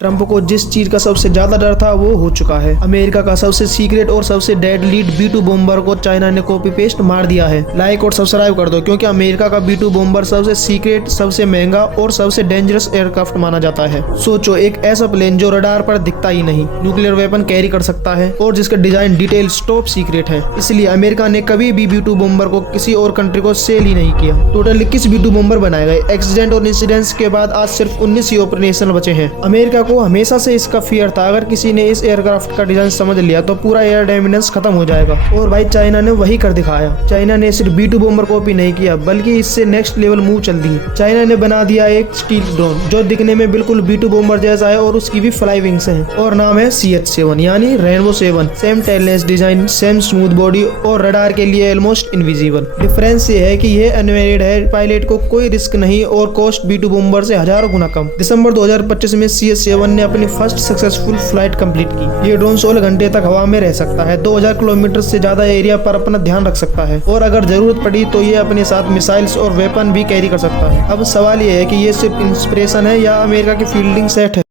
Trump को जिस चीज का सबसे ज्यादा डर था वो हो चुका है। अमेरिका का सबसे सीक्रेट और सबसे डेडली B2 बॉम्बर को चाइना ने कॉपी पेस्ट मार दिया है। लाइक और सब्सक्राइब कर दो क्योंकि अमेरिका का B2 बॉम्बर सबसे सीक्रेट, सबसे महंगा और सबसे डेंजरस एयरक्राफ्ट माना जाता है। सोचो, एक ऐसा प्लेन जो रडार पर दिखता ही नहीं, न्यूक्लियर वेपन कैरी कर सकता है और जिसका डिजाइन डिटेल्स टॉप सीक्रेट है। इसलिए अमेरिका ने कभी भी B2 बॉम्बर को किसी और कंट्री को सेल ही नहीं किया। टोटल 21 B2 बॉम्बर बनाए गए। एक्सीडेंट और इंसिडेंट्स के बाद आज सिर्फ 19 ही ऑपरेशनल बचे हैं। अमेरिका को हमेशा से इसका फियर था, अगर किसी ने इस एयरक्राफ्ट का डिजाइन समझ लिया तो पूरा एयर डायमेंस खत्म हो जाएगा। और भाई चाइना ने वही कर दिखाया। चाइना ने सिर्फ B2 बॉम्बर कॉपी नहीं किया बल्कि इससे नेक्स्ट लेवल मूव चल दी। चाइना ने बना दिया एक स्टील ड्रोन जो दिखने में बिल्कुल B2 बॉम्बर जैसा है और उसकी भी फ्लाई विंग्स हैं और नाम है CH-7 यानी rainbow 7। Same टेलनेस design, same smooth body और रडार के लिए ऑलमोस्ट इनविजिबल। डिफरेंस ये है कि ये अनमेरिड है, पायलट को कोई रिस्क नहीं और कॉस्ट B2 बॉम्बर से हजारों गुना कम। दिसंबर 2025 में CH-7 ने अपनी फर्स्ट सक्सेसफुल फ्लाइट कंप्लीट की। ये ड्रोन 16 घंटे तक हवा में रह सकता है, 2000 किलोमीटर से ज्यादा एरिया पर अपना ध्यान रख सकता है और अगर जरूरत पड़ी तो ये अपने साथ मिसाइल्स और वेपन भी कैरी कर सकता है। अब सवाल ये है कि ये सिर्फ इंस्पिरेशन है या अमेरिका की फील्डिंग सेट है।